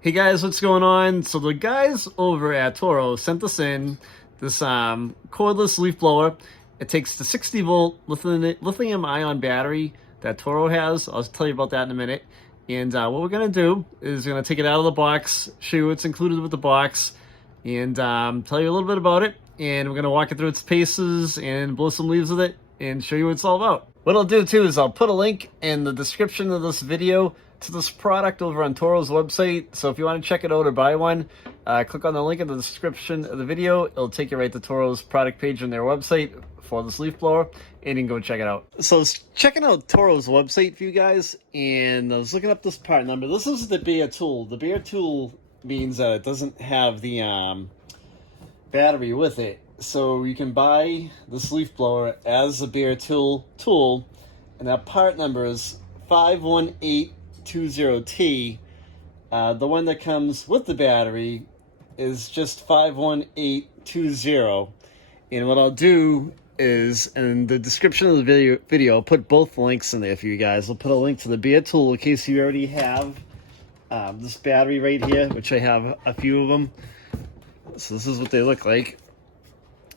Hey guys, what's going on? So the guys over at Toro sent us in this cordless leaf blower. It takes the 60 volt lithium ion battery that Toro has. I'll tell you about that in a minute. And what we're gonna do is we're gonna take it out of the box, show you what's included with the box, and tell you a little bit about it. And we're gonna walk it through its paces and blow some leaves with it and show you what it's all about. What I'll do too is I'll put a link in the description of this video to this product over on Toro's website. So if you want to check it out or buy one, click on the link in the description of the video. It'll take you right to Toro's product page on their website for this leaf blower, and you can go check it out. So I was checking out Toro's website for you guys, and I was looking up this part number. This is the bare tool. The bare tool means that it doesn't have the battery with it. So you can buy this leaf blower as a bare tool, and that part number is 51820T. The one that comes with the battery is just 51820. And what I'll do is, in the description of the video, I'll put both links in there for you guys. I'll put a link to the bare tool in case you already have this battery right here, which I have a few of them. So this is what they look like.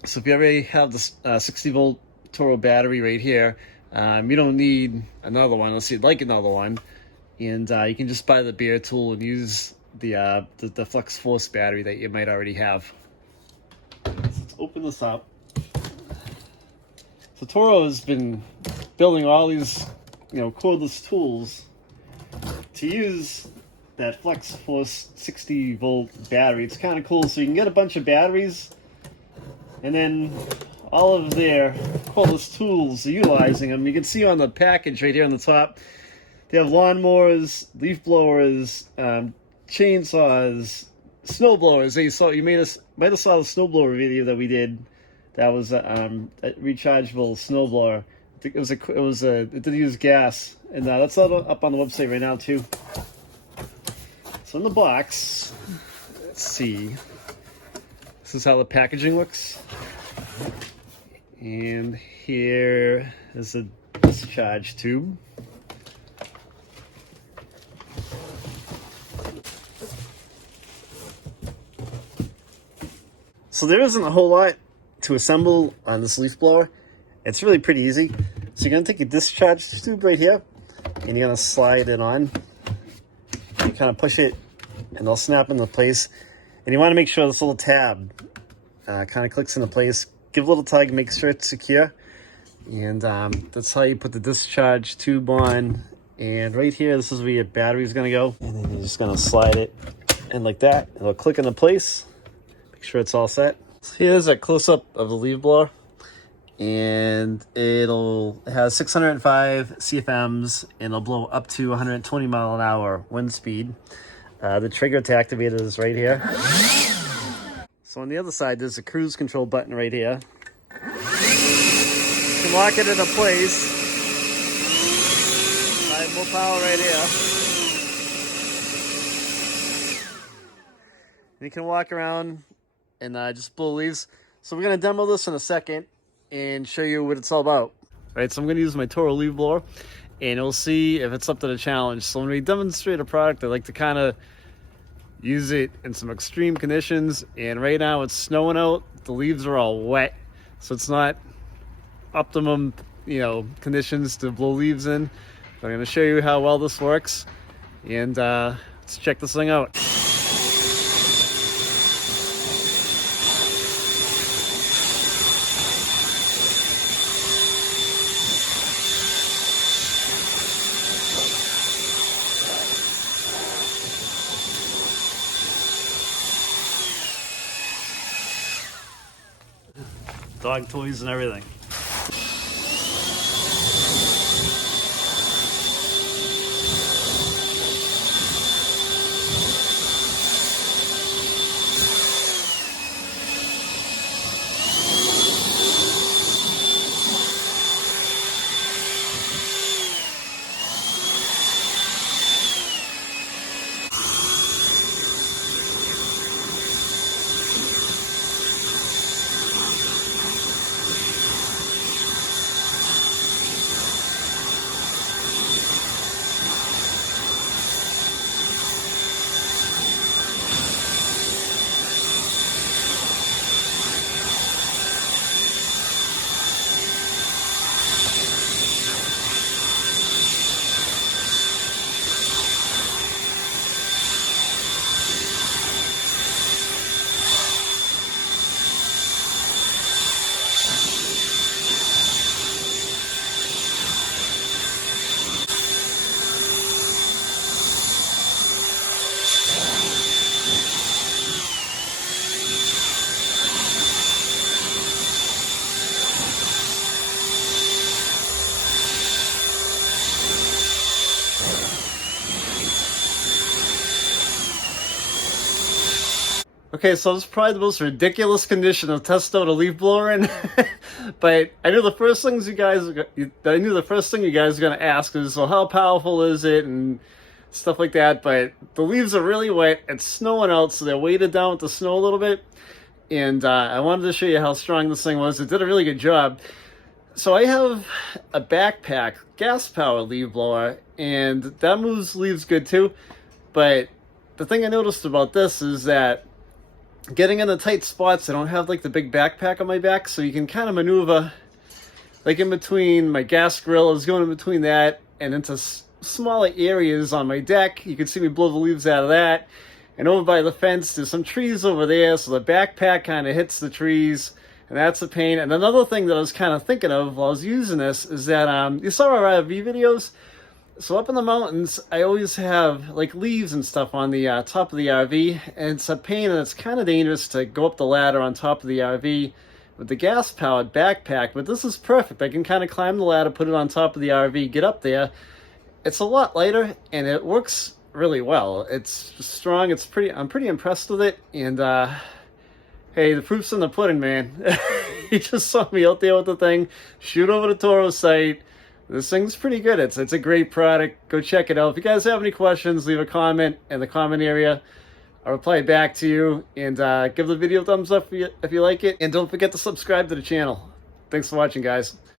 So if you already have this 60 volt Toro battery right here, you don't need another one unless you'd like another one. And you can just buy the bare tool and use the Flex Force battery that you might already have. So let's open this up. So Toro has been building all these, cordless tools to use that Flex Force 60 volt battery. It's kind of cool. So you can get a bunch of batteries, and then all of their cordless tools are utilizing them. You can see on the package right here on the top, they have lawnmowers, leaf blowers, chainsaws, snow blowers. You might have saw the snowblower video that we did. That was a rechargeable snowblower. I think it did use gas, and that's all up on the website right now too. So in the box, let's see. This is how the packaging looks. And here is a discharge tube. So there isn't a whole lot to assemble on this leaf blower. It's really pretty easy. So you're gonna take a discharge tube right here, and you're gonna slide it on. You kind of push it, and they'll snap into place. And you want to make sure this little tab kind of clicks into place. Give a little tug, make sure it's secure. And that's how you put the discharge tube on. And right here, this is where your battery's gonna go. And then you're just gonna slide it in like that. It'll click into place. Make sure it's all set. So here's a close-up of the leaf blower. And it has 605 CFMs, and it'll blow up to 120 mile an hour wind speed. The trigger to activate it is right here. So on the other side, there's a cruise control button right here. You can lock it into place. More power right here. And you can walk around and just blow leaves. So we're gonna demo this in a second and show you what it's all about. All right, so I'm gonna use my Toro leaf blower, and we'll see if it's up to the challenge. So when we demonstrate a product, I like to kind of use it in some extreme conditions, and right now it's snowing out. The leaves are all wet, so it's not optimum, conditions to blow leaves in. But I'm gonna show you how well this works, and let's check this thing out. Dog toys and everything. Okay, so it's probably the most ridiculous condition to test out a leaf blower in, but I knew the first thing you guys were gonna ask is, well, how powerful is it and stuff like that. But the leaves are really wet. It's snowing out, so they're weighted down with the snow a little bit. And I wanted to show you how strong this thing was. It did a really good job. So I have a backpack gas powered leaf blower, and that moves leaves good too. But the thing I noticed about this is that getting in the tight spots, I don't have like the big backpack on my back, so you can kind of maneuver like in between my gas grill. I was going in between that and into smaller areas on my deck. You can see me blow the leaves out of that. And over by the fence, there's some trees over there, so the backpack kind of hits the trees, and that's a pain. And another thing that I was kind of thinking of while I was using this is that you saw our RV videos. So up in the mountains, I always have like leaves and stuff on the top of the RV, and it's a pain and it's kind of dangerous to go up the ladder on top of the RV with the gas-powered backpack, but this is perfect. I can kind of climb the ladder, put it on top of the RV, get up there. It's a lot lighter, and it works really well. It's strong. I'm pretty impressed with it, and hey, the proof's in the pudding, man. You just saw me out there with the thing, shoot over to Toro's site. This thing's pretty good. It's a great product. Go check it out. If you guys have any questions, leave a comment in the comment area. I'll reply back to you, and give the video a thumbs up if you like it. And don't forget to subscribe to the channel. Thanks for watching, guys.